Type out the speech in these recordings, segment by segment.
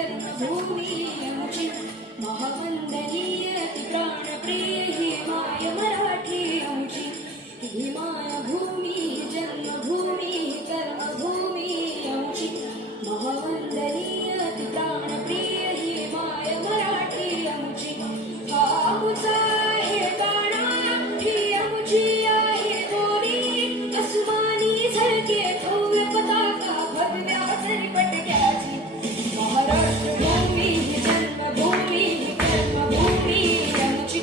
कर्मभूमी आमची महावंदनीय ती प्राणप्रिय ही माय मराठी आमची ही मायभूमी जन्मभूमी कर्मभूमी आमची महावंदनीय ती प्राणप्रिय ही माय मराठी आमची हा आमचा आहे गाणा ही आमची आहे बोली अस्मानी झळके भव्य पताका भगव्या सरपटक्याची महाराष्ट्र भूमी जन्मभूमी कर्मभूमी आमची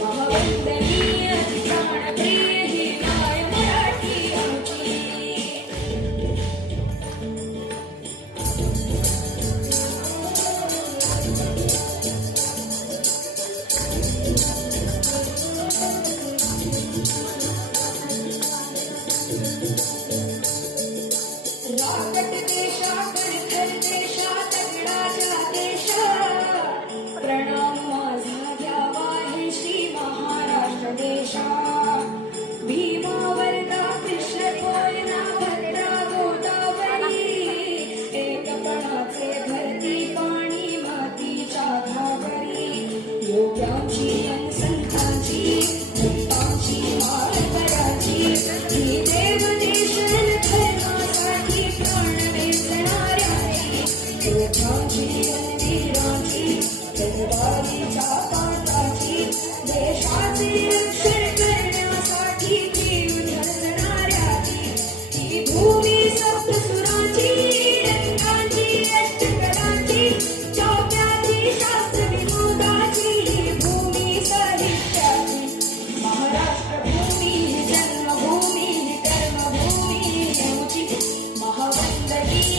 महावंदनीय ती प्राणप्रिय ही माय मराठी आमची राकट देशा करथल देशा तगडाच्या देशा प्रणाम माझा घ्यावा हे श्री महाराष्ट्र देशा भीमा वर्धा कृष्ण कोयना भद्रा गोदावरी एकपणाचे भरती पाणी मातीच्या घागरी योग्यांची अन संतांची संतांची मालकराची ही देवदेशन धर्मासाठी प्राण वेचणाऱ्याची योद्धांची अन वीरांची जगदालीच्या पाटाची देशाचे रक्षण करण्यासाठी जीव धरणाऱ्याची ही भूमी सप्तसुरांची रंगांची अष्टकलांची चौक्याची शास्त्र विनोदाची ही भूमी साहित्याची महाराष्ट्र भूमी जन्मभूमी कर्मभूमी आमची महावंदनीय